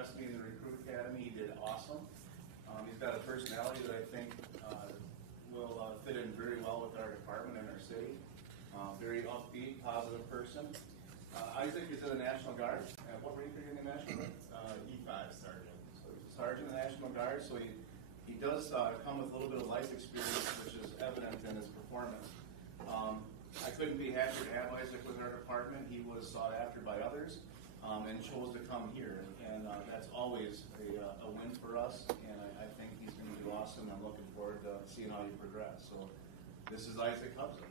impressed me in the Recruit Academy. He did awesome. He's got a personality that I think will fit in very well with our department and our city. Very upbeat, positive person. Isaac is in the National Guard. What rank are you in the National Guard? E5 sergeant. So he's a sergeant in the National Guard, so he does come with a little bit of life experience, which is evident in his performance. I couldn't be happier to have Isaac with our department. He was sought after by others and chose to come here, and that's always a win for us, and I think he's going to do awesome. I'm looking forward to seeing how you progress. So this is Isaac Hubson.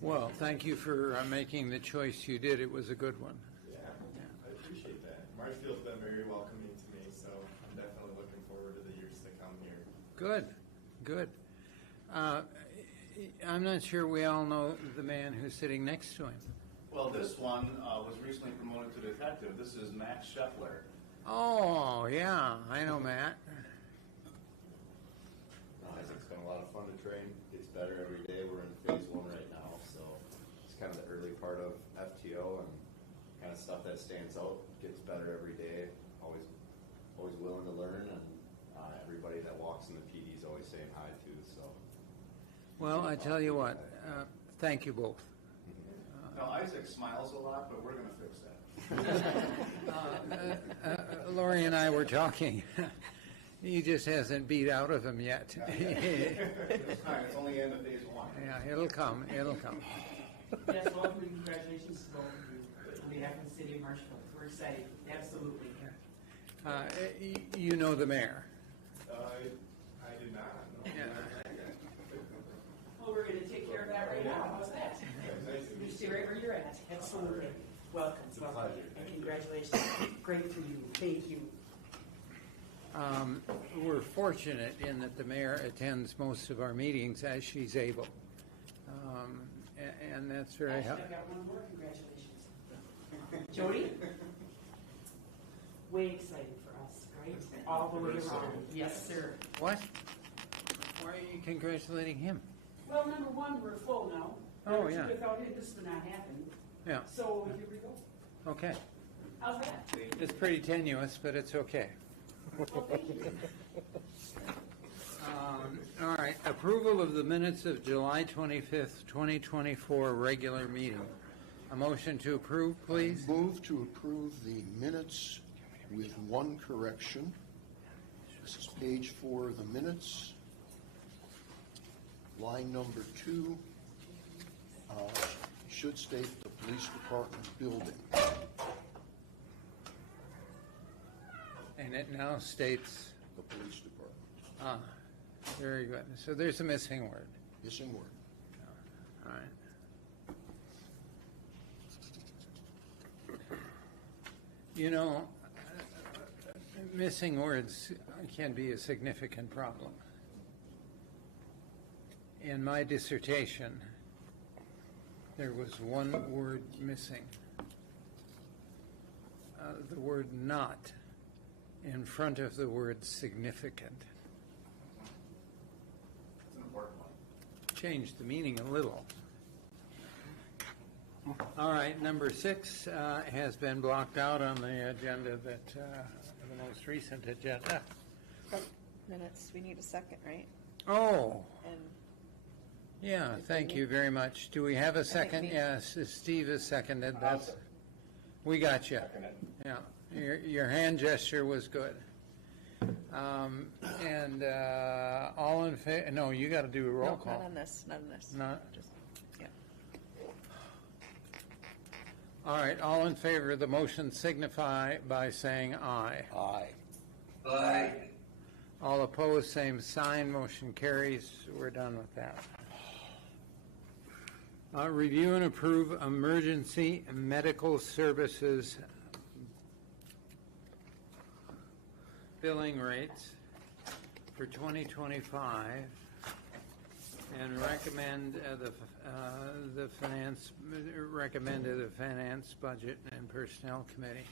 Well, thank you for making the choice you did. It was a good one. Yeah, I appreciate that. Marshfield's been very welcoming to me, so I'm definitely looking forward to the years to come here. Good, good. I'm not sure we all know the man who's sitting next to him. Well, this one was recently promoted to detective. This is Max Scheffler. Oh, yeah, I know Matt. Isaac's been a lot of fun to train. Gets better every day. We're in phase 1 right now, so it's kind of the early part of FTO and kind of stuff that stands out. Gets better every day. Always willing to learn, and everybody that walks in the PD is always saying hi too. So, Well, I tell you what, thank you both. Now, Isaac smiles a lot, but we're going to fix that. Lori and I were talking. He just hasn't beat out of him yet. It's fine. It's only the end of phase 1. Yeah, it'll come. It'll come. Yes, welcome and congratulations to both of you on behalf of the city of Marshfield. We're excited, absolutely. You know the mayor. I did not. No. Yeah. Well, we're going to take care of that right now. How's that? Nice to You meet stay you. right where you're at. Absolutely. Welcome. It's a welcome. pleasure. And congratulations. Great for you. Thank you. We're fortunate in that the mayor attends most of our meetings as she's able. And that's very Actually, I've helpful. got one more. Congratulations. Jody? Way exciting for us, right? All the way around. Yes, sir. What? Why are you congratulating him? Well, number one, we're full now. Oh, Number two, yeah. Without him, this would not happen. Yeah, So here we go. okay. How's that? It's pretty tenuous, but it's okay. Well, thank you. All right, approval of the minutes of July 25th, 2024 regular meeting. A motion to approve, please? Move to approve the minutes with one correction. This is page 4 of the minutes. Line number 2 should state the police department building. And it now states, The police department. very good. So there's a missing word. Missing word. All right. You know, missing words can be a significant problem. In my dissertation, there was one word missing. The word not in front of the word significant. It's an important one. Changed the meaning a little. All right, number 6 has been blocked out on the agenda, that the most recent agenda. Minutes, we need a second, right? Oh, And yeah, thank you very much. Do we have a second? me. Yes, Steve is seconded. That's, we got you. Yeah, your hand gesture was good. And all in favor? No, you got to do a roll no, call. not on this, not on this. Not- Just, yeah. All right, all in favor of the motion signify by saying aye. Aye. Aye. All opposed, same sign. Motion carries. We're done with that. Review and approve emergency medical services billing rates for 2025 and recommend the finance budget and personnel committee.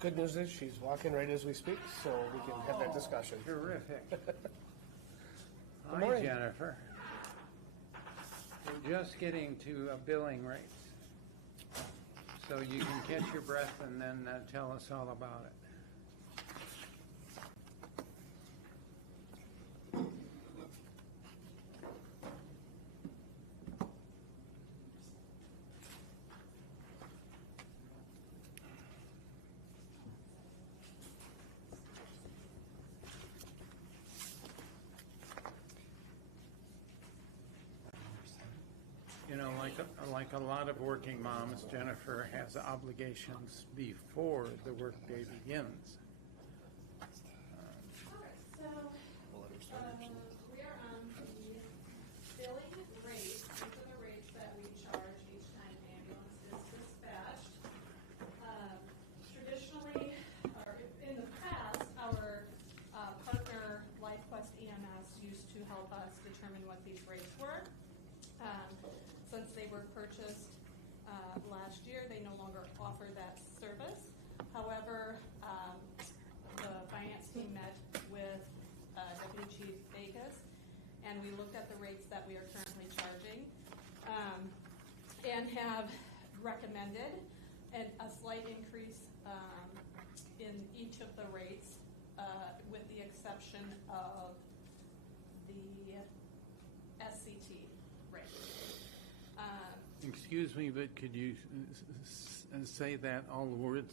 Good news is she's walking right as we speak, so we can have that discussion. Terrific. Hi, morning. Jennifer. We're just getting to billing rates. so you can catch your breath and then tell us all about it. You know, like a lot of working moms, Jennifer has obligations before the workday begins. So, we are on the billing rates. These are the rates that we charge each time an ambulance is dispatched. Traditionally, or in the past, our partner LifeQuest EMS used to help us determine what these rates were. Since they were purchased last year, they no longer offer that service. However, the finance team met with Deputy Chief Vegas, and we looked at the rates that we are currently charging, and have recommended a slight increase in each of the rates, with the exception of the SCT rate. Excuse me, but could you say that, all the words?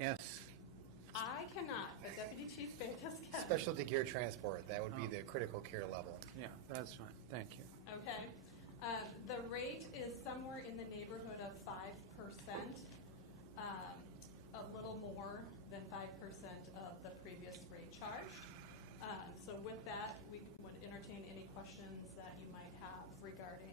S? I cannot, but Deputy Chief Vegas can. Specialty care transport, that would be Oh. the critical care level. Yeah, that's fine, thank you. Okay. The rate is somewhere in the neighborhood of 5%, a little more than 5% of the previous rate charge. So with that, we would entertain any questions that you might have regarding.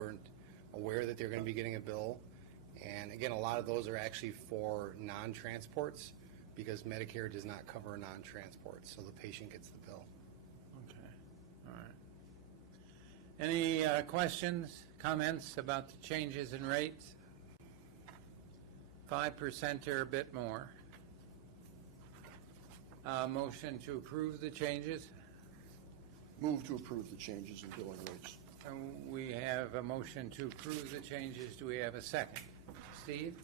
Weren't aware that they're going to be getting a bill. And again, a lot of those are actually for non-transports because Medicare does not cover non-transports, so the patient gets the bill. Okay, all right. Any questions, comments about the changes in rates? 5% or a bit more. Motion to approve the changes. Move to approve the changes in billing rates. We have a motion to approve the changes. Do we have a second? Steve?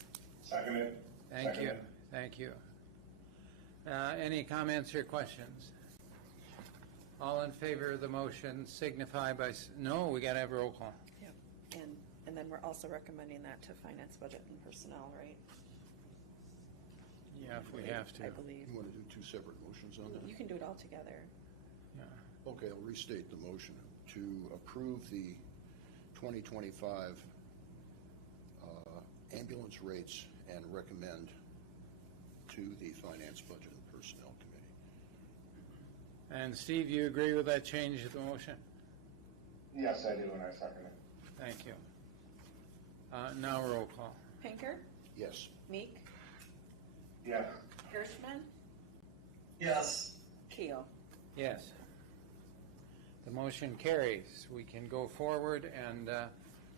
Seconded. Thank you. Thank you. Any comments or questions? All in favor of the motion signify by, no, we got to have a roll call. Yep. And then we're also recommending that to finance, budget, and personnel, right? Yeah, if we have to. I believe. You want to do two separate motions on that? You can do it all together. Yeah. Okay, I'll restate the motion to approve the 2025 ambulance rates and recommend to the Finance, Budget, and Personnel Committee. And Steve, you agree with that change to the motion? Yes, I do, and I second it. Thank you. Now roll call. Pinker? Yes. Meek? Yes. Hirschman? Yes. Keel? Yes. The motion carries. We can go forward. And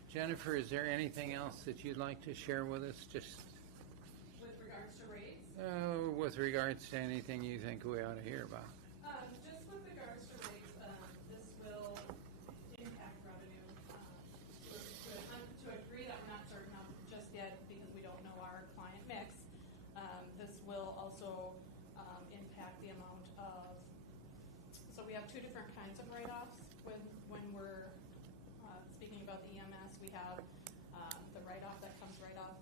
Jennifer, is there anything else that you'd like to share with us? Just With regards to rates? with regards to anything you think we ought to hear about. Just with regards to rates, this will impact revenue. To a degree that we're not certain of just yet because we don't know our client mix. This will also impact the amount of, so we have two different kinds of write-offs when we're speaking about the EMS. We have the write-off that comes right off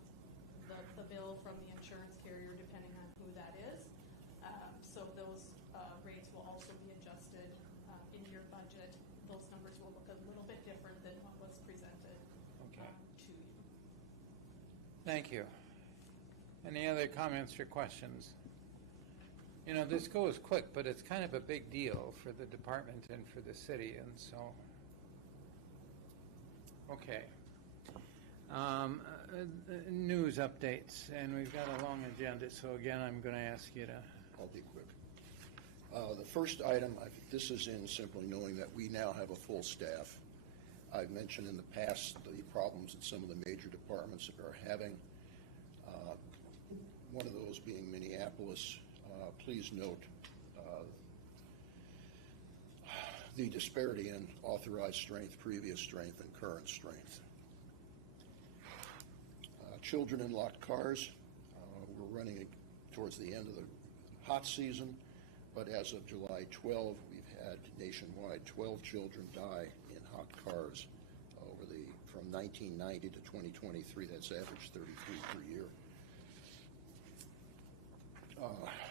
the bill from the insurance carrier, depending on who that is. So those rates will also be adjusted in your budget. Those numbers will look a little bit different than what was presented Okay. to you. Thank you. Any other comments or questions? You know, this goes quick, but it's kind of a big deal for the department and for the city, and so, okay. News updates, and we've got a long agenda, so again, I'm going to ask you to. I'll be quick. The first item, this is in simply knowing that we now have a full staff. I've mentioned in the past the problems that some of the major departments are having. One of those being Minneapolis. Please note the disparity in authorized strength, previous strength, and current strength. Children in locked cars. We're running towards the end of the hot season, but as of July 12, we've had nationwide 12 children die in hot cars from 1990 to 2023. That's average 33 per year.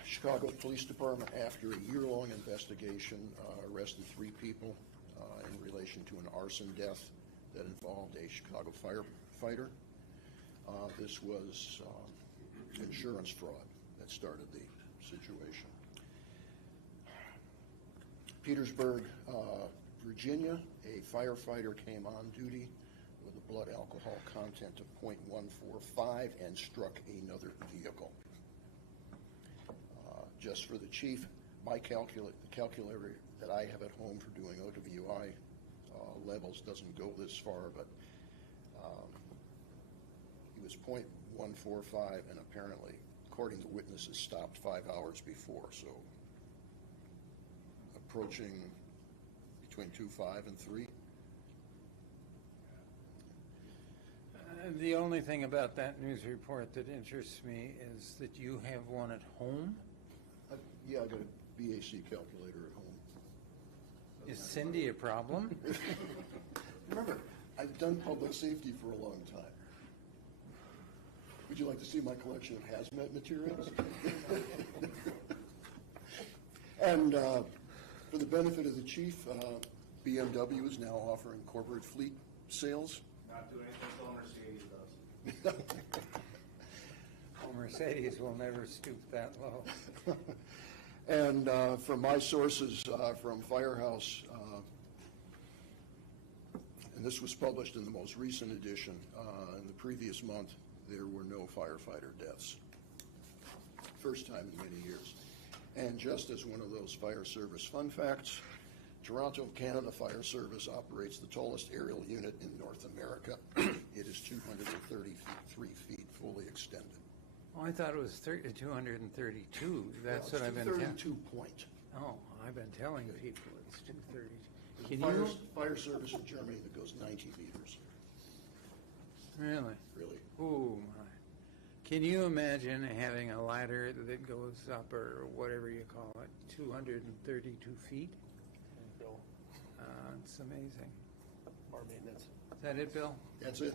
Chicago Police Department, after a year-long investigation, arrested 3 people in relation to an arson death that involved a Chicago firefighter. This was insurance fraud that started the situation. Petersburg, Virginia, a firefighter came on duty with a blood alcohol content of 0.145 and struck another vehicle. Just for the chief, the calculator that I have at home for doing OWI levels doesn't go this far, but he was 0.145 and apparently, according to witnesses, stopped 5 hours before, so approaching between 2.5 and 3. The only thing about that news report that interests me is that you have one at home. Yeah, I got a BAC calculator at home. Is Cindy a problem? Remember, I've done public safety for a long time. Would you like to see my collection of hazmat materials? And for the benefit of the chief, BMW is now offering corporate fleet sales. Not doing anything until Mercedes does. Oh, Mercedes will never stoop that low. And from my sources from Firehouse, and this was published in the most recent edition, in the previous month, there were no firefighter deaths. First time in many years. And just as one of those fire service fun facts, Toronto, Canada Fire Service operates the tallest aerial unit in North America. It is 233 feet fully extended. Oh, I thought it was 232. That's Well, what I've been 232 point. Oh, I've been telling people it's 232. There's a fire service in Germany that goes 90 meters. Really? Really. Ooh, my. Can you imagine having a ladder that goes up, or whatever you call it, 232 feet? Bill, It's amazing. bar maintenance. Is that it, Bill? That's it.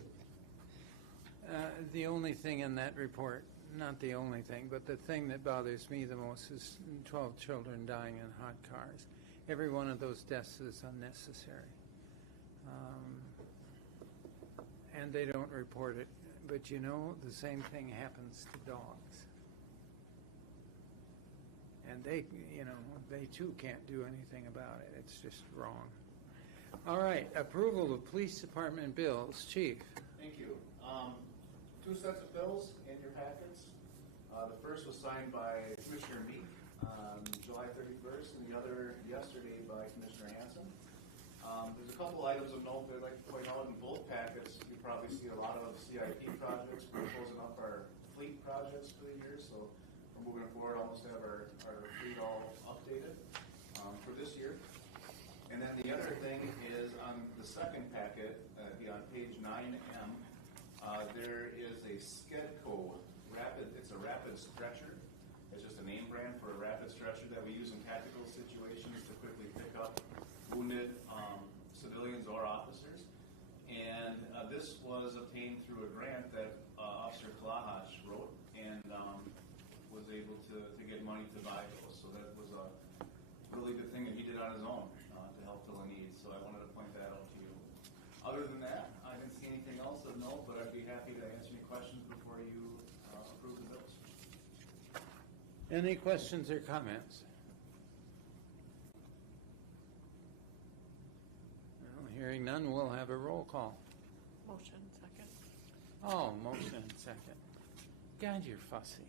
The only thing in that report, not the only thing, but the thing that bothers me the most is 12 children dying in hot cars. Every one of those deaths is unnecessary. And they don't report it. But you know, the same thing happens to dogs. And they too can't do anything about it. It's just wrong. All right, approval of police department bills. Chief. Thank you. 2 sets of bills in your packets. The first was signed by Commissioner Meek on July 31st, and the other yesterday by Commissioner Hanson. There's a couple items of note that I'd like to point out in both packets. You probably see a lot of CIP projects. We're closing up our fleet projects for the year, so we're moving forward, almost have our fleet all updated for this year. And then the other thing is on the second packet, on page 9M, there is a Skedco it's a rapid stretcher. It's just a name brand for a rapid stretcher that we use in tactical situations to quickly pick up wounded civilians or officers. And this was obtained through a grant that Officer Kalahach wrote and was able to get money to buy those. So that was a really good thing that he did on his own to help fill a need. So I wanted to point that out to you. Other than that, I didn't see anything else of note, but I'd be happy to answer any questions before you approve the bills. Any questions or comments? Well, hearing none, we'll have a roll call. Motion, second. Oh, motion and second. God, you're fussy.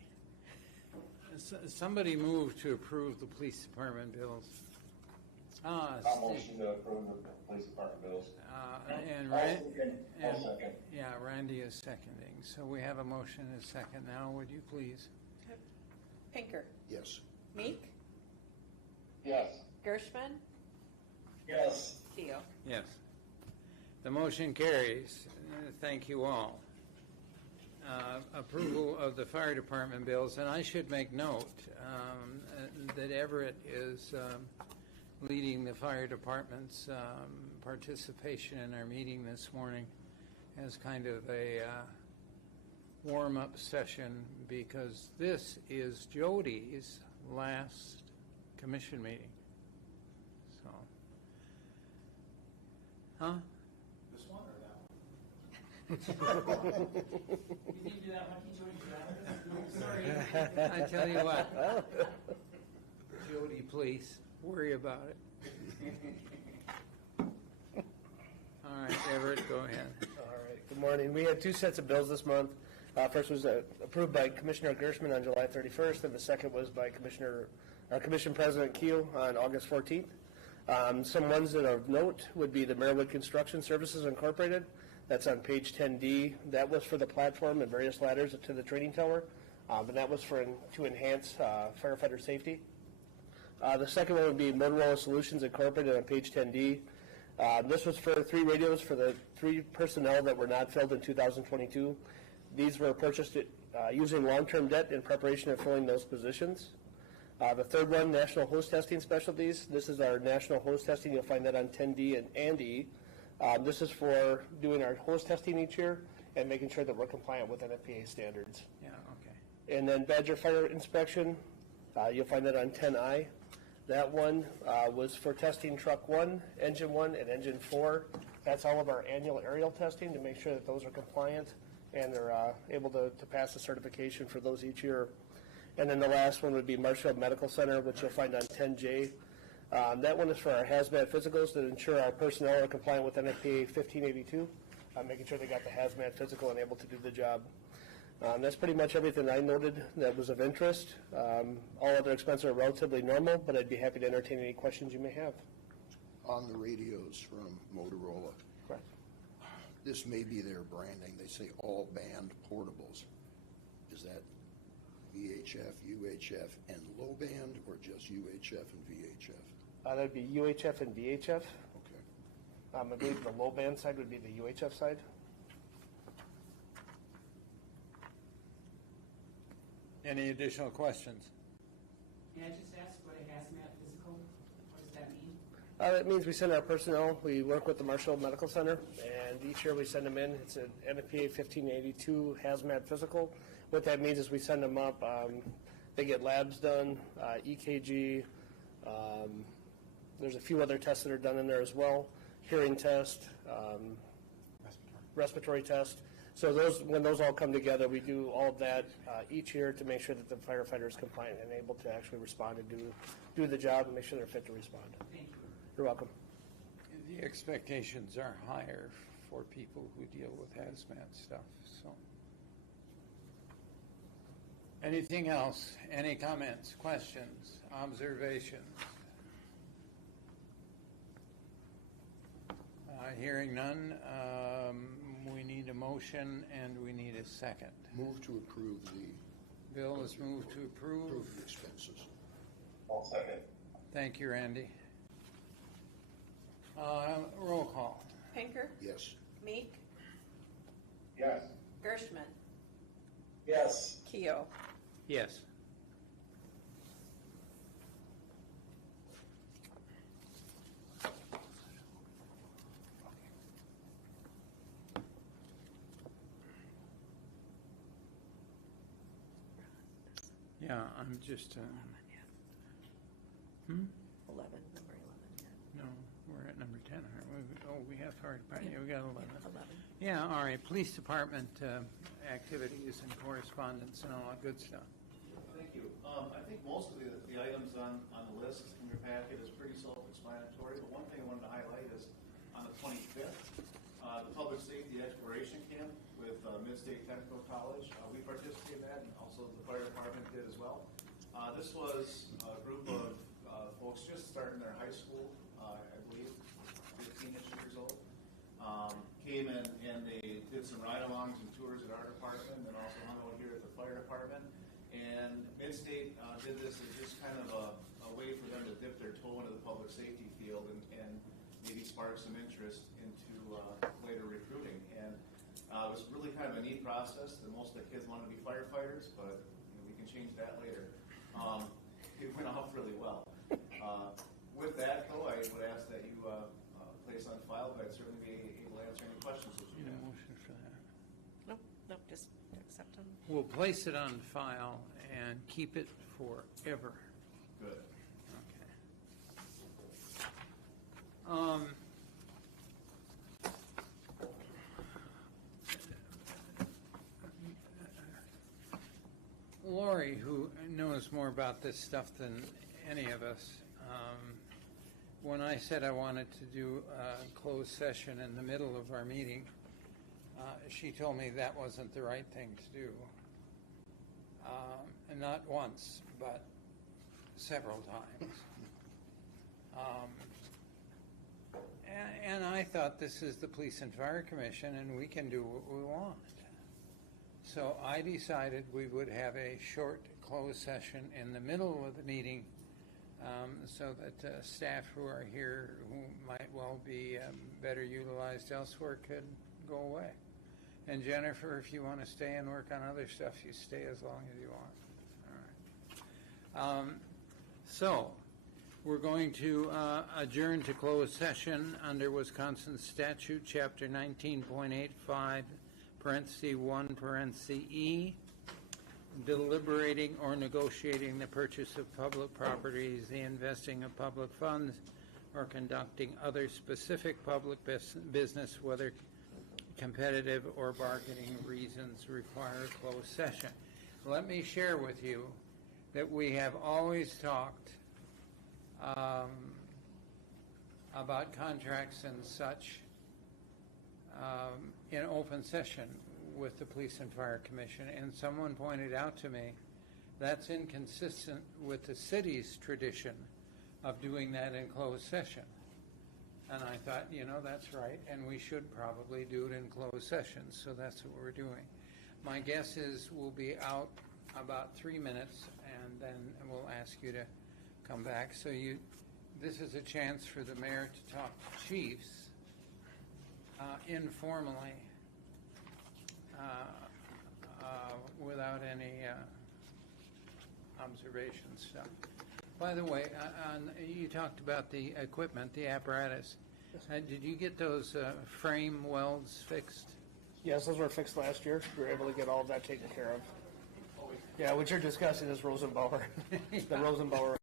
Somebody moved to approve the police department bills. I'll Steve. motion to approve the police department bills. And I'll Rand, second. I'll second. yeah, Randy is seconding. So we have a motion and a second now. Would you please? Pinker, Yes. Meek, Yes. Gershman, Yes. Keo. Yes. The motion carries. Thank you all. Approval of the fire department bills, and I should make note that Everett is leading the fire department's participation in our meeting this morning as kind of a warm-up session, because this is Jody's last commission meeting. So, huh? This one or that one? You need to do that one, he joined you. Sorry. I tell you what, Jody, please, worry about it. All right, Everett, go ahead. All right, good morning. We had two sets of bills this month. First was approved by Commissioner Gershman on July 31st, and the second was by Commission President Keel on August 14th. Some ones that are of note would be the Marywood Construction Services Incorporated. That's on page 10D. That was for the platform and various ladders to the training tower, and that was to enhance firefighter safety. The second one would be Motorola Solutions Incorporated on page 10D. This was for 3 radios for the 3 personnel that were not filled in 2022. These were purchased using long-term debt in preparation of filling those positions. The third one, National Hose Testing Specialties. This is our national hose testing. You'll find that on 10D and E. This is for doing our hose testing each year and making sure that we're compliant with NFPA standards. Yeah, okay. And then Badger Fire Inspection, you'll find that on 10I. That one was for testing truck 1, engine 1, and engine 4. That's all of our annual aerial testing to make sure that those are compliant and they're able to pass the certification for those each year. And then the last one would be Marshfield Medical Center, which you'll find on 10J. That one is for our hazmat physicals that ensure our personnel are compliant with NFPA 1582, making sure they got the hazmat physical and able to do the job. That's pretty much everything I noted that was of interest. All other expenses are relatively normal, but I'd be happy to entertain any questions you may have. On the radios from Motorola, Correct. this may be their branding. They say all band portables. Is that VHF, UHF, and low band, or just UHF and VHF? That'd be UHF and VHF. Okay. I believe the low band side would be the UHF side. Any additional questions? May I just ask what a hazmat physical, what does that mean? That means we send our personnel, we work with the Marshfield Medical Center, and each year we send them in. It's an NFPA 1582 hazmat physical. What that means is we send them up, they get labs done, EKG, there's a few other tests that are done in there as well, hearing test, respiratory test. So when those all come together, we do all of that each year to make sure that the firefighter is compliant and able to actually respond and do the job and make sure they're fit to respond. Thank you. You're welcome. The expectations are higher for people who deal with hazmat stuff, so. Anything else? Any comments, questions, observations? Hearing none, we need a motion and we need a second. Move to approve the Bill is moved to approve. the expenses. I'll second. Thank you, Randy. Roll call. Pinker, Yes. Meek, Yes. Gershman, Yes. Keo. Yes. Yeah, I'm just, 11, number 11. no, we're at number 10, aren't we? Oh, we have fire department, yeah, we got 11. 11. Yeah, all right, police department activities and correspondence and all that good stuff. Thank you. I think most of the items on the list in your packet is pretty self-explanatory, but one thing I wanted to highlight is on the 25th, the Public Safety Exploration Camp with Mid-State Technical College. We participated in that, and also the fire department did as well. This was a group of folks just starting their high school, I believe, 15-ish years old. Came in and they did some ride-alongs and tours at our department, and also hung out here at the fire department. And Mid-State did this as just kind of a way for them to dip their toe into the public safety field and maybe spark some interest into later recruiting. And it was really kind of a neat process. That most of the kids wanted to be firefighters, but we can change that later. It went off really well. With that, though, I would ask that you place on file, but I'd certainly be able to answer any questions that you Need a have. motion for that? Nope, just accept them. We'll place it on file and keep it forever. Good. Okay. Lori, who knows more about this stuff than any of us, when I said I wanted to do a closed session in the middle of our meeting, she told me that wasn't the right thing to do. And not once, but several times. And I thought, this is the Police and Fire Commission, and we can do what we want. So I decided we would have a short closed session in the middle of the meeting, so that staff who are here, who might well be better utilized elsewhere, could go away. And Jennifer, if you want to stay and work on other stuff, you stay as long as you want. All right. So we're going to adjourn to closed session under Wisconsin Statute, Chapter 19.85, parenthesis 1, parenthesis E, deliberating or negotiating the purchase of public properties, the investing of public funds, or conducting other specific public business, whether competitive or bargaining reasons require a closed session. Let me share with you that we have always talked about contracts and such in open session with the Police and Fire Commission, and someone pointed out to me that's inconsistent with the city's tradition of doing that in closed session. And I thought, that's right, and we should probably do it in closed session, so that's what we're doing. My guess is we'll be out about 3 minutes, and then we'll ask you to come back. So this is a chance for the mayor to talk to chiefs informally, without any observation stuff. By the way, you talked about the equipment, the apparatus. Did you get those frame welds fixed? Yes, those were fixed last year. We were able to get all of that taken care of. Yeah, what you're discussing is Rosenbauer, the Rosenbauer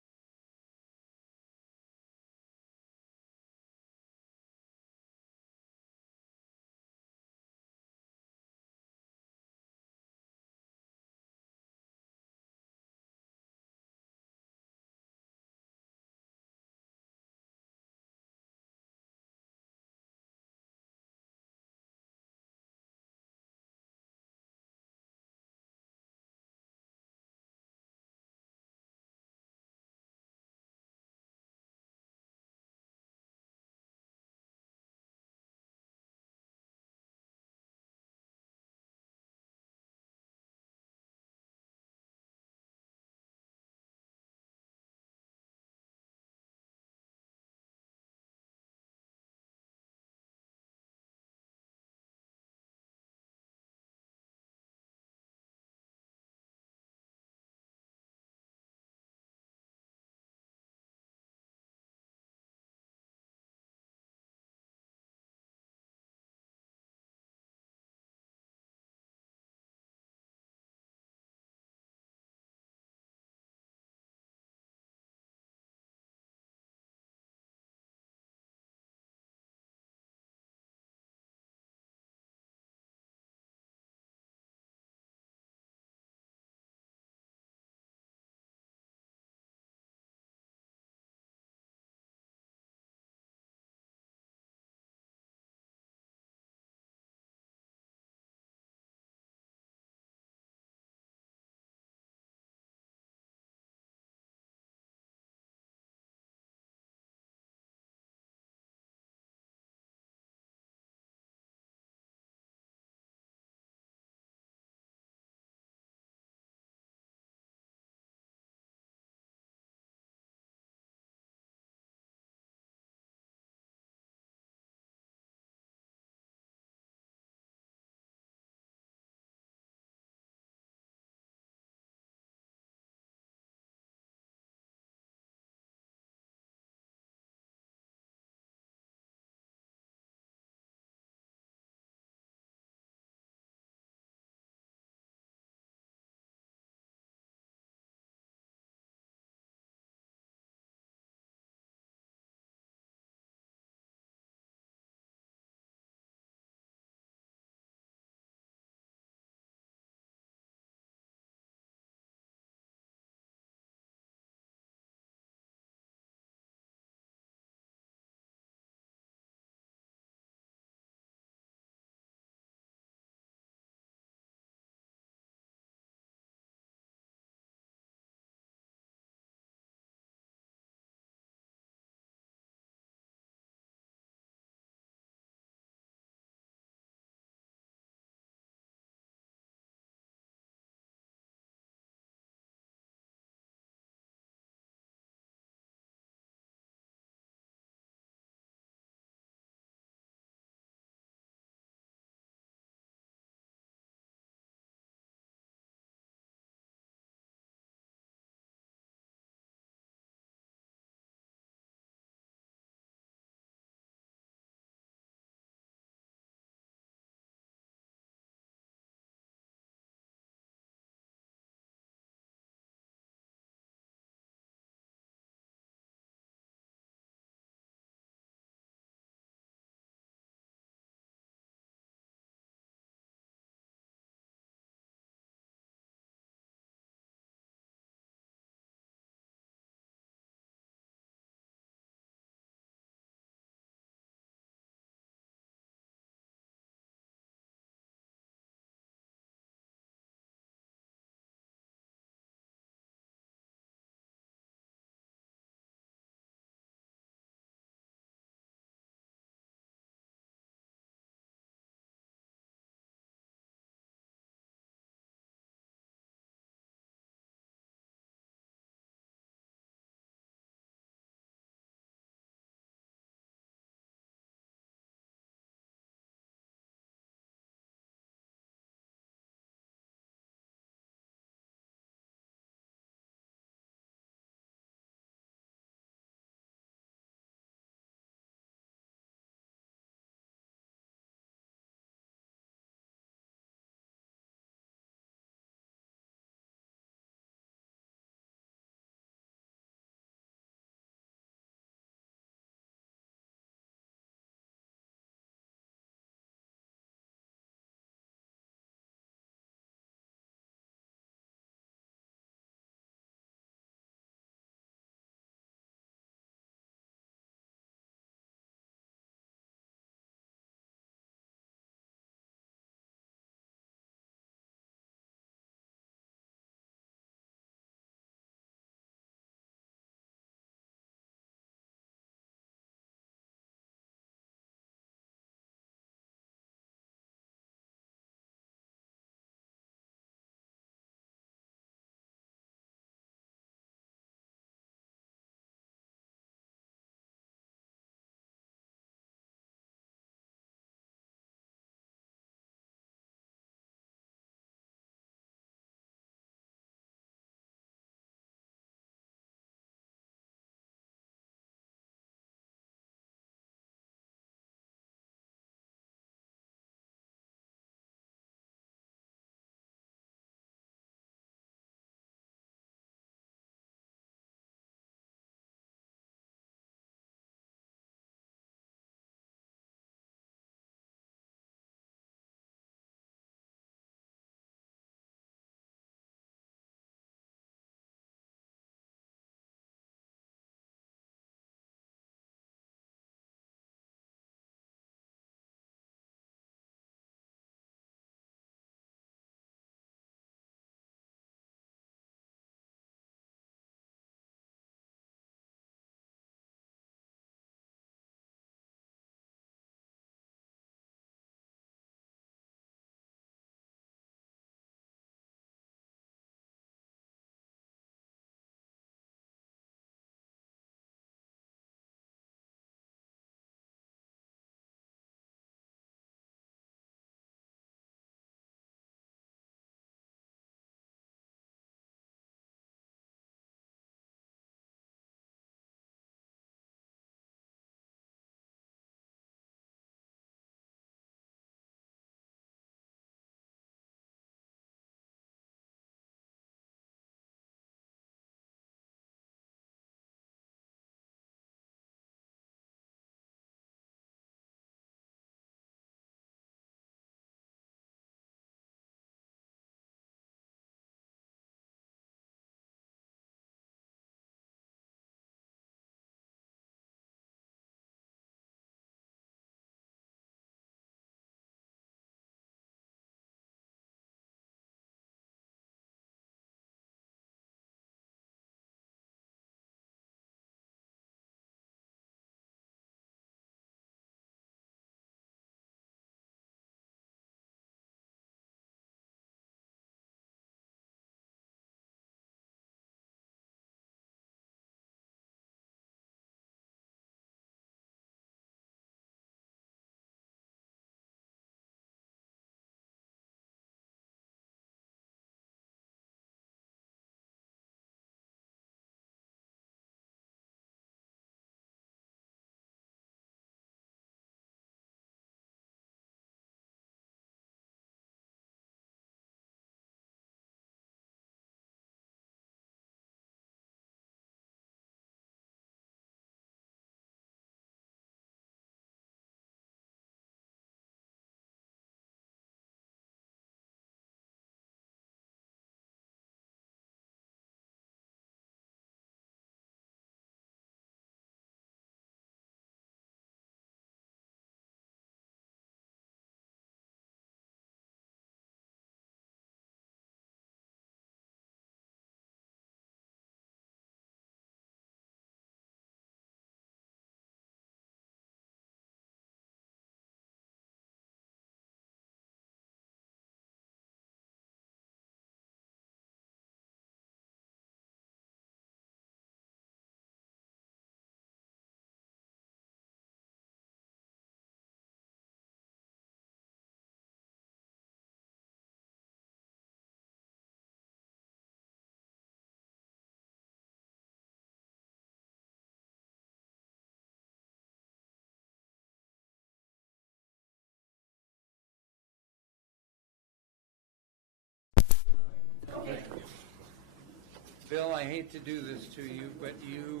Bill, I hate to do this to you, but you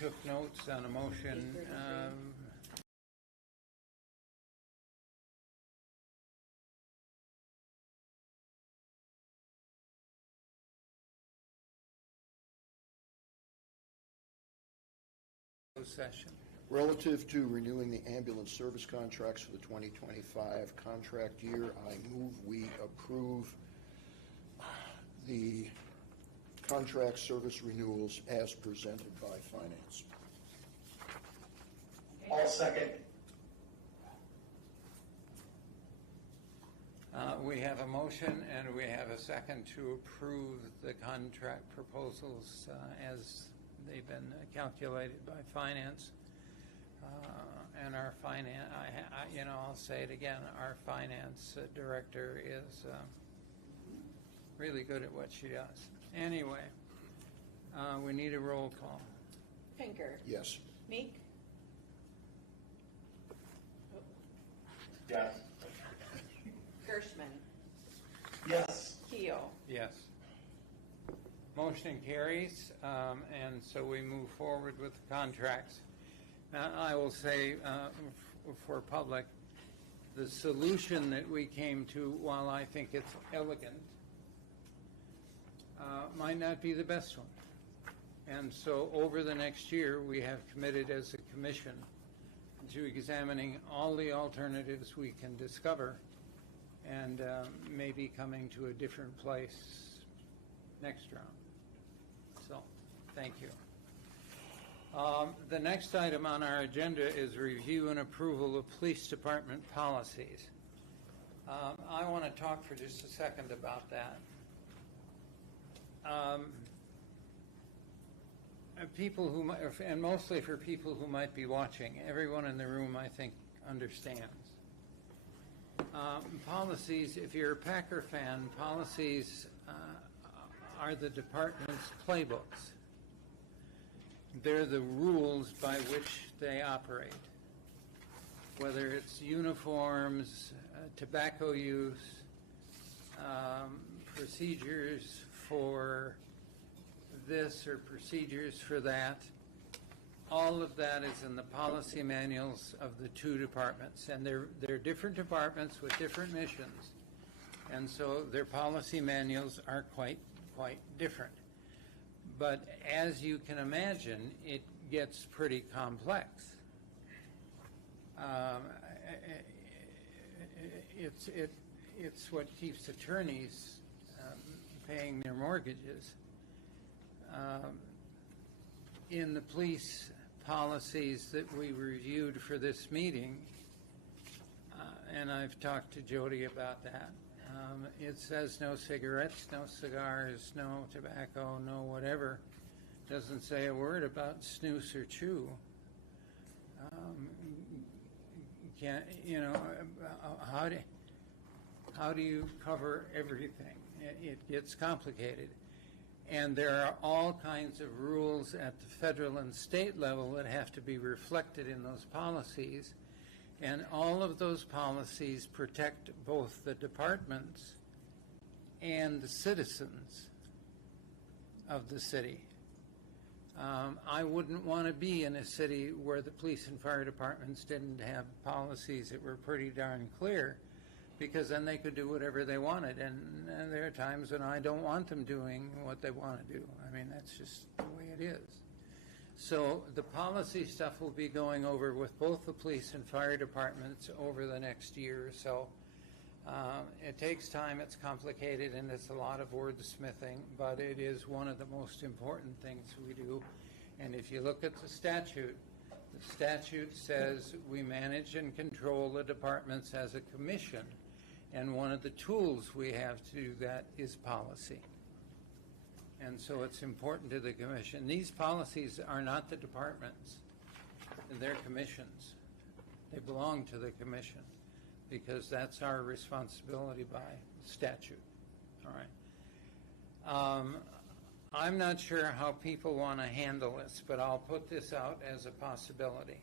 took notes on a motion. Session. Relative to renewing the ambulance service contracts for the 2025 contract year, I move we approve the contract service renewals as presented by finance. I'll second. We have a motion and we have a second to approve the contract proposals as they've been calculated by finance. And our finance, I'll say it again, our finance director is really good at what she does. Anyway, we need a roll call. Pinker. Yes. Meek. Yes. Gershman. Yes. Keel. Yes. Motion carries, and so we move forward with the contracts. Now, I will say for public, the solution that we came to, while I think it's elegant, might not be the best one. And so over the next year, we have committed as a commission to examining all the alternatives we can discover and maybe coming to a different place next round. So, thank you. The next item on our agenda is review and approval of police department policies. I want to talk for just a second about that. People who, and mostly for people who might be watching, everyone in the room, I think, understands. Policies, if you're a Packer fan, policies are the department's playbooks. They're the rules by which they operate. Whether it's uniforms, tobacco use, procedures for this or procedures for that, all of that is in the policy manuals of the two departments. And they're different departments with different missions. And so their policy manuals are quite different. But as you can imagine, it gets pretty complex. It's what keeps attorneys paying their mortgages. In the police policies that we reviewed for this meeting, and I've talked to Jody about that, it says no cigarettes, no cigars, no tobacco, no whatever. Doesn't say a word about snooze or chew. How do you cover everything? It gets complicated. And there are all kinds of rules at the federal and state level that have to be reflected in those policies. And all of those policies protect both the departments and the citizens of the city. I wouldn't want to be in a city where the police and fire departments didn't have policies that were pretty darn clear, because then they could do whatever they wanted. And there are times when I don't want them doing what they want to do. I mean, that's just the way it is. So the policy stuff will be going over with both the police and fire departments over the next year or so. It takes time, it's complicated, and it's a lot of wordsmithing, but it is one of the most important things we do. And if you look at the statute says we manage and control the departments as a commission, and one of the tools we have to do that is policy. And so it's important to the commission. These policies are not the departments, they're commissions. They belong to the commission because that's our responsibility by statute. All right. I'm not sure how people want to handle this, but I'll put this out as a possibility.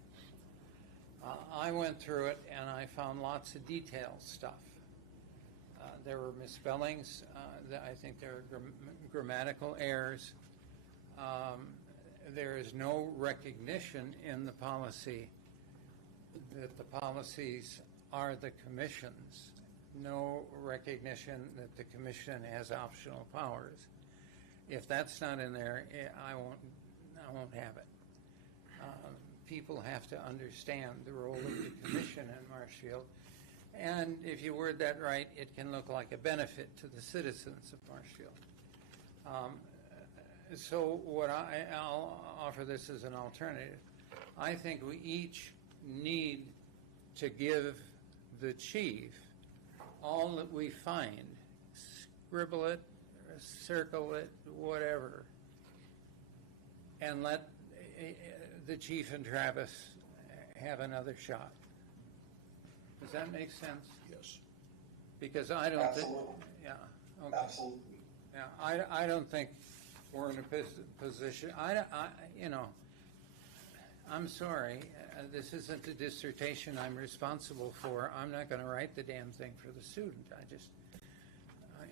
I went through it and I found lots of detailed stuff. There were misspellings. I think there were grammatical errors. there is no recognition in the policy that the policies are the commission's. No recognition that the commission has optional powers. If that's not in there, I won't have it. People have to understand the role of the commission in Marshfield. And if you word that right, it can look like a benefit to the citizens of Marshfield. So what I'll offer this as an alternative. I think we each need to give the chief all that we find, scribble it, circle it, whatever, and let the chief and Travis have another shot. Does that make sense? Yes. Because I don't think, Absolutely. yeah, okay. Absolutely. Yeah, I don't think we're in a position, you know, I'm sorry, this isn't a dissertation I'm responsible for. I'm not gonna write the damn thing for the student. I just,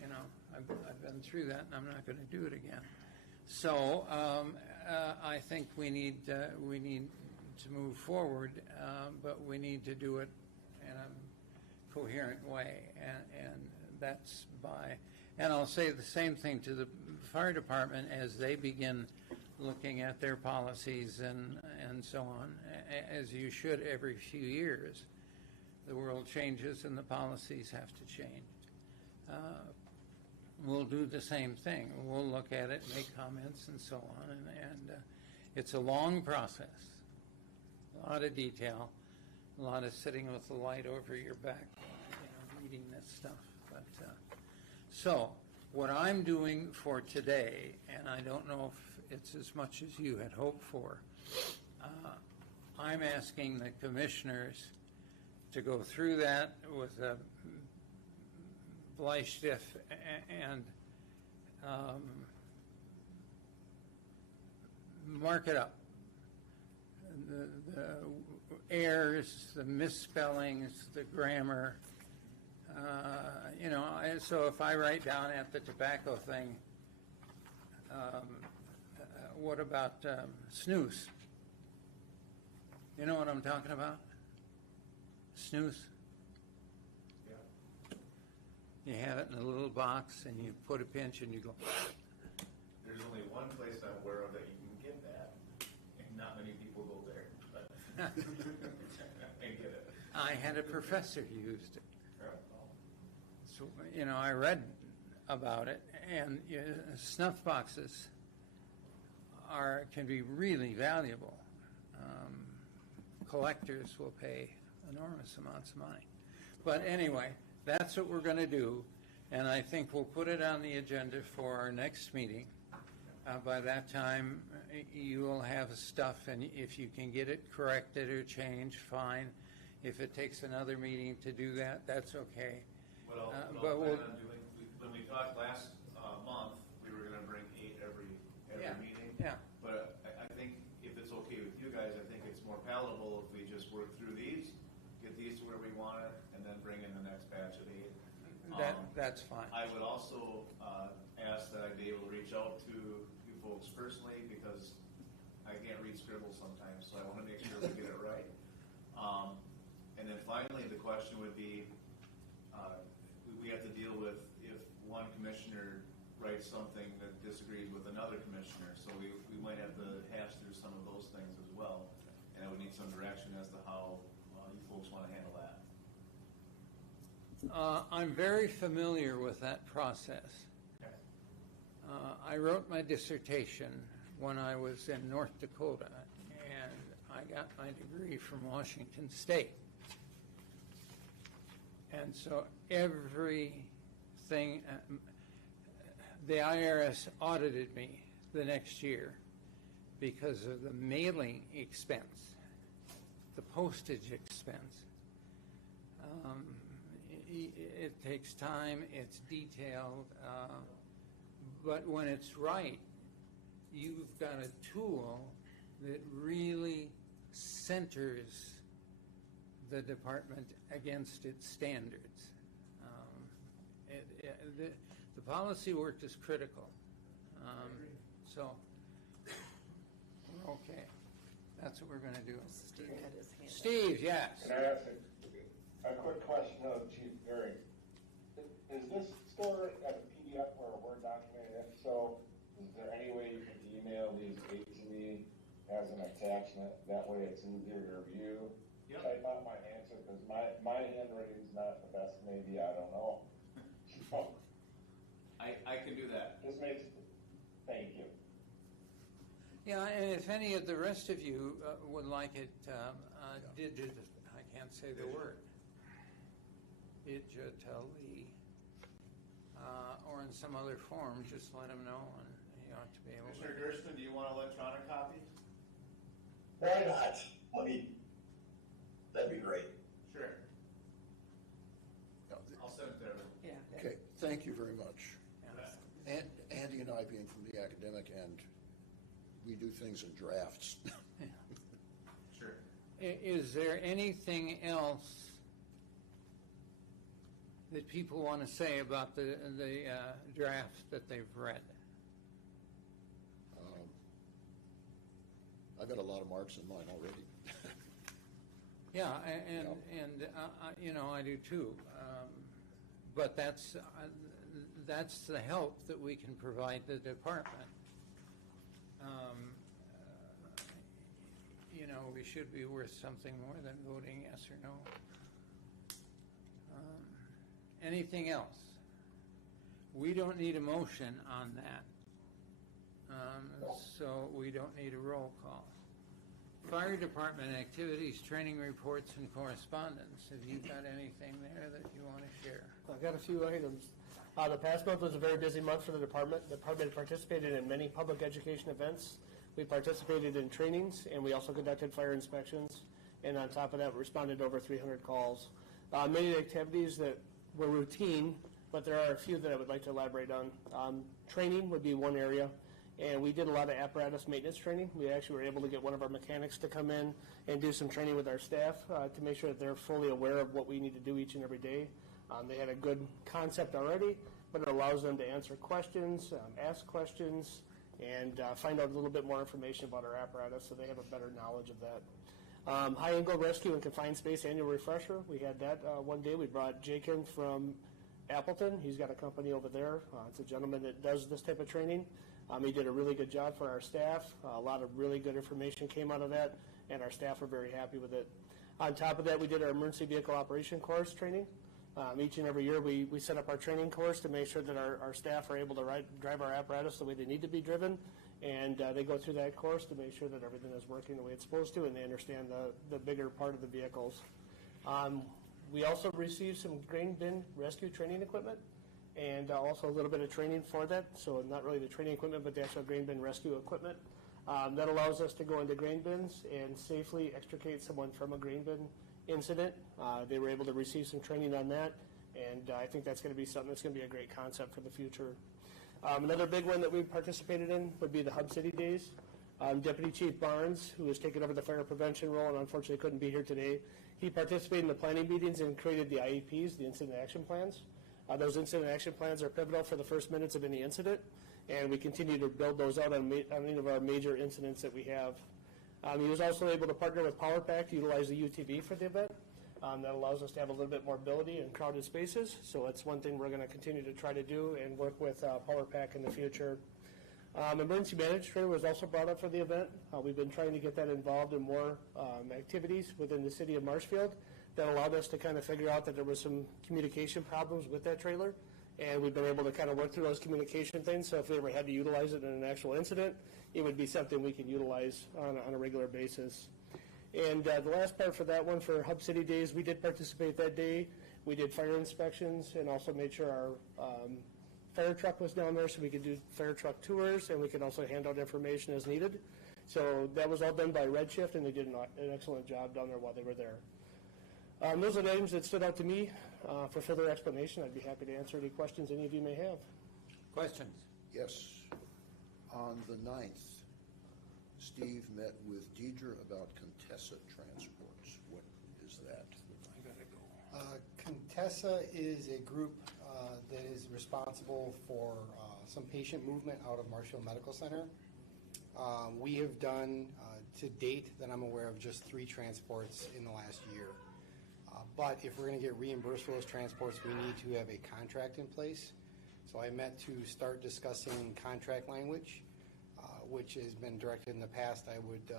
you know, I've been through that and I'm not gonna do it again. So, I think we need to move forward, but we need to do it in a coherent way, and that's by, and I'll say the same thing to the fire department as they begin looking at their policies and so on, as you should every few years. The world changes and the policies have to change. We'll do the same thing. We'll look at it, make comments and so on, and it's a long process. A lot of detail, a lot of sitting with the light over your back, reading this stuff. But so what I'm doing for today, and I don't know if it's as much as you had hoped for, I'm asking the commissioners to go through that with a Bleistift and mark it up. The errors, the misspellings, the grammar, so if I write down at the tobacco thing, what about snooze? You know what I'm talking about? Snooze? Yeah. You have it in a little box and you put a pinch and you go. There's only one place I'm aware of that you can get that, and not many people go there, but I get it. I had a professor who used it. So, I read about it, and snuff boxes can be really valuable. Collectors will pay enormous amounts of money. But anyway, that's what we're going to do, and I think we'll put it on the agenda for our next meeting. By that time, you will have stuff, and if you can get it corrected or changed, fine. If it takes another meeting to do that, that's okay. What I'll but plan on doing, when we talked last month, we were gonna bring 8 every Yeah. meeting. Yeah. But I think if it's okay with you guys, I think it's more palatable if we just work through these, get these to where we want it, and then bring in the next batch of 8. That's fine. I would also ask that I be able to reach out to you folks personally, because I can't read scribble sometimes, so I want to make sure we get it right. And then finally, the question would be, we have to deal with if one commissioner writes something that disagrees with another commissioner, so we might have to hash through some of those things as well, and I would need some direction as to how you folks want to handle that. I'm very familiar with that process. Okay. I wrote my dissertation when I was in North Dakota, and I got my degree from Washington State. And so everything, the IRS audited me the next year because of the mailing expense, the postage expense. It takes time, it's detailed, but when it's right, you've got a tool that really centers the department against its standards. The policy work is critical. So That's what we're gonna do. Steve had his hand up. Steve, yes. Can I ask a quick question of Chief Gary? Is this stored as a PDF or a Word document? If so, is there any way you can email these eight to me as an attachment? That way it's easier to review. Yep. Type out my answer, because my handwriting's not the best, maybe, I don't know. So, I can do that. this makes, thank you. Yeah, and if any of the rest of you would like it, I can't say the word, digitally, or in some other form, just let them know, and you ought to be able Commissioner to. Gersten, do you want an electronic copy? Why not? I mean, that'd be great. Sure. Yeah, I'll send it to everyone. Yeah. Okay, thank you very much. Yeah. And Andy and I being from the academic end, we do things in drafts. Sure. Is there anything else that people want to say about the draft that they've read? I got a lot of marks in mine already. Yeah, and you know, I do too. But that's the help that we can provide the department. You know, we should be worth something more than voting yes or no. Anything else? We don't need a motion on that. So we don't need a roll call. Fire department activities, training reports, and correspondence. Have you got anything there that you want to share? I've got a few items. The past month was a very busy month for the department. The department participated in many public education events. We participated in trainings, and we also conducted fire inspections. And on top of that, we responded to over 300 calls. Many activities that were routine, but there are a few that I would like to elaborate on. Training would be one area, and we did a lot of apparatus maintenance training. We actually were able to get one of our mechanics to come in and do some training with our staff to make sure that they're fully aware of what we need to do each and every day. They had a good concept already, but it allows them to answer questions, ask questions, and find out a little bit more information about our apparatus so they have a better knowledge of that. High Angle Rescue and Confined Space Annual Refresher. We had that one day. We brought Jake in from Appleton. He's got a company over there. It's a gentleman that does this type of training. He did a really good job for our staff. A lot of really good information came out of that, and our staff were very happy with it. On top of that, we did our emergency vehicle operation course training. Each and every year, we set up our training course to make sure that our staff are able to drive our apparatus the way they need to be driven, and they go through that course to make sure that everything is working the way it's supposed to, and they understand the bigger part of the vehicles. We also received some grain bin rescue training equipment, and also a little bit of training for that, so not really the training equipment, but the actual grain bin rescue equipment. That allows us to go into grain bins and safely extricate someone from a grain bin incident. They were able to receive some training on that, and I think that's going to be something that's going to be a great concept for the future. Another big one that we participated in would be the Hub City Days. Deputy Chief Barnes, who has taken over the fire prevention role and unfortunately couldn't be here today, he participated in the planning meetings and created the IEPs, the incident action plans. Those incident action plans are pivotal for the first minutes of any incident, and we continue to build those out on any of our major incidents that we have. He was also able to partner with PowerPack to utilize the UTV for the event. That allows us to have a little bit more ability in crowded spaces, so that's one thing we're going to continue to try to do and work with PowerPack in the future. Emergency Manager was also brought up for the event. We've been trying to get that involved in more activities within the city of Marshfield. That allowed us to kind of figure out that there was some communication problems with that trailer, and we've been able to kind of work through those communication things, so if we ever had to utilize it in an actual incident, it would be something we can utilize on a regular basis. And the last part for that one, for Hub City Days, we did participate that day. We did fire inspections and also made sure our fire truck was down there so we could do fire truck tours, and we could also hand out information as needed. So that was all done by Redshift, and they did an excellent job down there while they were there. Those are the items that stood out to me. For further explanation, I'd be happy to answer any questions any of you may have. Questions? Yes. On the 9th, Steve met with Deidre about Contessa Transports. What is that? I gotta go. Contessa is a group that is responsible for some patient movement out of Marshfield Medical Center. We have done to date that I'm aware of, just 3 transports in the last year. But if we're going to get reimbursed for those transports, we need to have a contract in place. So I met to start discussing contract language, which has been directed in the past. I would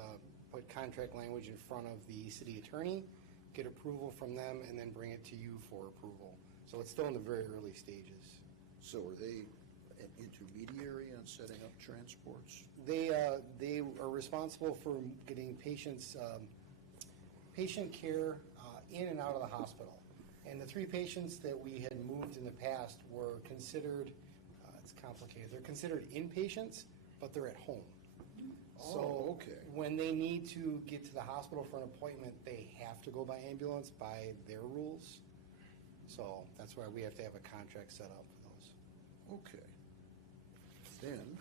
put contract language in front of the city attorney, get approval from them, and then bring it to you for approval. So it's still in the very early stages. So are they an intermediary on setting up transports? They are responsible for getting patients, patient care in and out of the hospital. And the 3 patients that we had moved in the past were considered, it's complicated, they're considered inpatients, but they're at home. So okay. when they need to get to the hospital for an appointment, they have to go by ambulance by their rules. So that's why we have to have a contract set up for those. Okay. Then,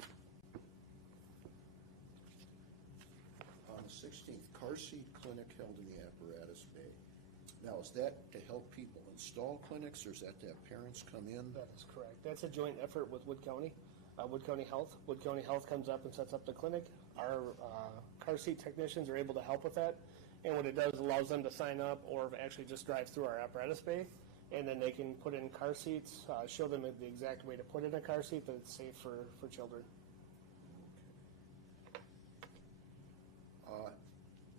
on the 16th, car seat clinic held in the apparatus bay. Now, is that to help people install clinics, or is that to have parents come in? That is correct. That's a joint effort with Wood County, Wood County Health. Wood County Health comes up and sets up the clinic. Our car seat technicians are able to help with that. And what it does, allows them to sign up or actually just drive through our apparatus bay. And then they can put in car seats, show them the exact way to put in a car seat that it's safe for children.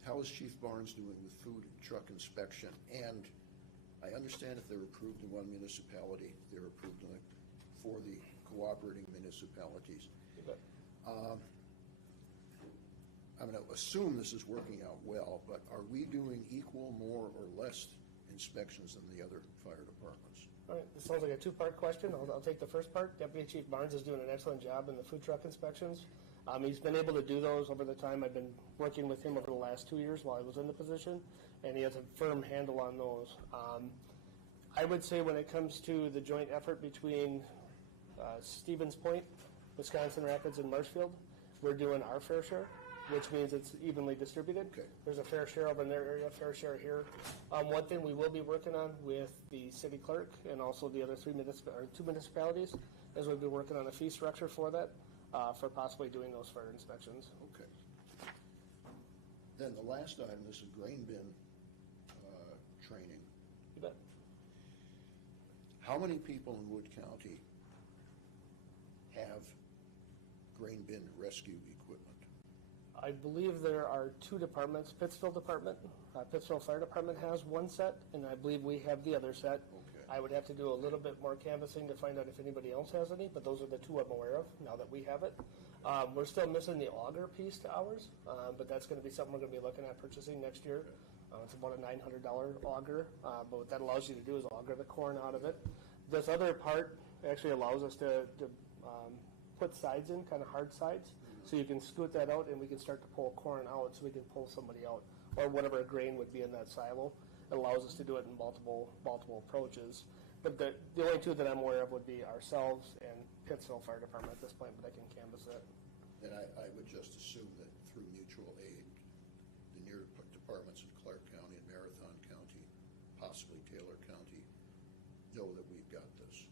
How is Chief Barnes doing with food truck inspection? And I understand if they're approved in one municipality, they're approved in for the cooperating municipalities. I'm going to assume this is working out well, but are we doing equal, more, or less inspections than the other fire departments? All right, this sounds like a 2-part question. I'll take the first part. Deputy Chief Barnes is doing an excellent job in the food truck inspections. He's been able to do those over the time. I've been working with him over the last 2 years while I was in the position, and he has a firm handle on those. I would say when it comes to the joint effort between Stevens Point, Wisconsin Rapids, and Marshfield, we're doing our fair share, which means it's evenly distributed. Okay. There's a fair share over in their area, fair share here. One thing we will be working on with the city clerk and also the other 2 municipalities is we'll be working on a fee structure for that, for possibly doing those fire inspections. Okay. Then the last item, this is grain bin training. You bet. How many people in Wood County have grain bin rescue equipment? I believe there are 2 departments. Pittsfield Department, Pittsfield Fire Department has 1 set, and I believe we have the other set. Okay. I would have to do a little bit more canvassing to find out if anybody else has any, but those are the 2 I'm aware of now that we have it. We're still missing the auger piece to ours, but that's going to be something we're going to be looking at purchasing next year. It's about a $900 auger, but what that allows you to do is auger the corn out of it. This other part actually allows us to put sides in, kind of hard sides, so you can scoot that out and we can start to pull corn out so we can pull somebody out, or whatever grain would be in that silo. It allows us to do it in multiple approaches. But the only 2 that I'm aware of would be ourselves and Pittsfield Fire Department at this point, but I can canvass that. And I would just assume that through mutual aid, the near departments of Clark County and Marathon County, possibly Taylor County, know that we've got this.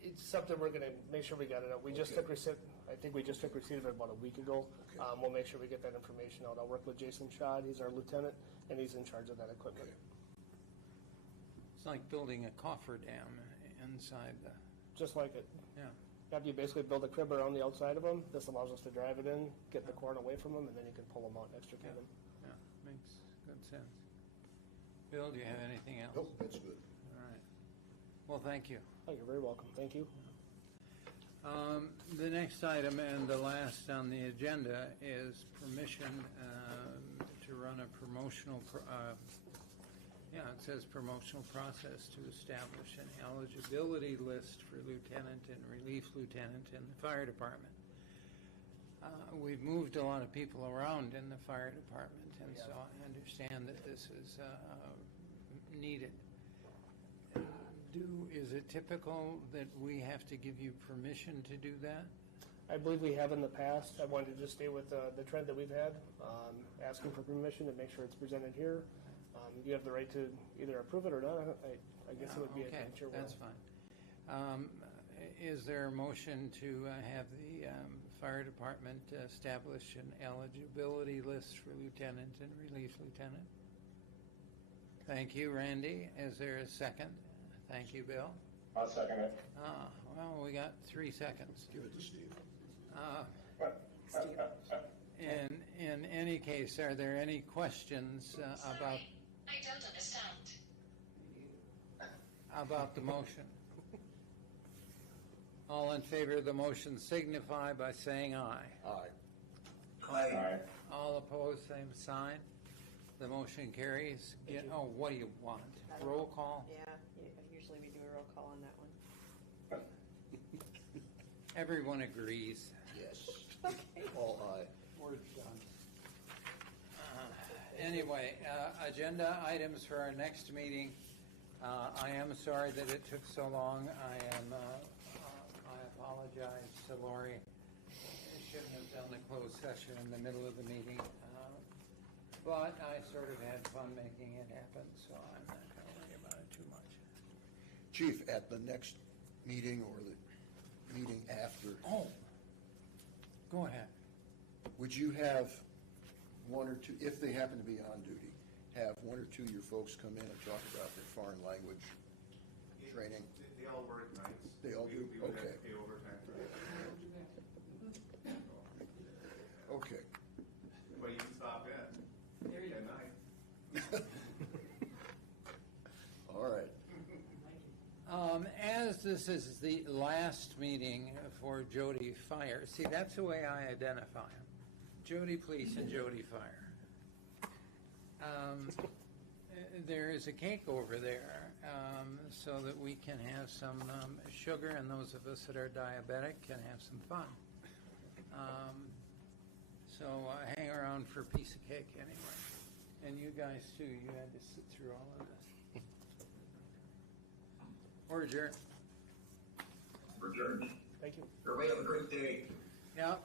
It's something we're going to make sure we got it out. We just took receipt. I think we just took receipt of it about a week ago. Okay. We'll make sure we get that information out. I'll work with Jason Schad. He's our lieutenant, and he's in charge of that equipment. Okay. It's like building a coffer dam inside the, Just like it. yeah. After you basically build a crib around the outside of them, this allows us to drive it in, get the corn away from them, and then you can pull them out and extricate them. Yeah, makes good sense. Bill, do you have anything else? Nope, that's good. All right. Well, thank you. Oh, you're very welcome. Thank you. The next item and the last on the agenda is permission to run a promotional, it says promotional process to establish an eligibility list for lieutenant and relief lieutenant in the fire department. We've moved a lot of people around in the fire department, and so I understand that this is needed. Is it typical that we have to give you permission to do that? I believe we have in the past. I wanted to just stay with the trend that we've had, asking for permission to make sure it's presented here. You have the right to either approve it or not. I guess it would be okay, at your will. that's fine. Is there a motion to have the Fire Department establish an eligibility list for lieutenant and relief lieutenant. Thank you, Randy. Is there a second? Thank you, Bill. I'll second it. Well, we got 3 seconds. Give it to Steve. In any case, are there any questions about I don't understand. the motion? All in favor of the motion signify by saying aye. Aye. Aye. All opposed, same sign. The motion carries. What do you want? Roll call? Yeah, usually we do a roll call on that one. Everyone agrees. Yes. Okay. All aye. We're done. Anyway, agenda items for our next meeting. I am sorry that it took so long. I apologize to Lori. I shouldn't have done the closed session in the middle of the meeting. But I sort of had fun making it happen, so I'm not going to worry about it too much. Chief, at the next meeting or the meeting after, Oh, go ahead. would you have one or two, if they happen to be on duty, have one or two of your folks come in and talk about their foreign language training? They all work nights. They all do? We would have Okay. to pay overtime for that. Okay. But you can stop in There you at go. night. All right. As this is the last meeting for Jody Fire, see, that's the way I identify them. Jody Police and Jody Fire. There is a cake over there so that we can have some sugar, and those of us that are diabetic can have some fun. So hang around for a piece of cake anyway. And you guys too, you had to sit through all of this. Or adjourn. Return. Thank you. Everybody have a great day. Yep.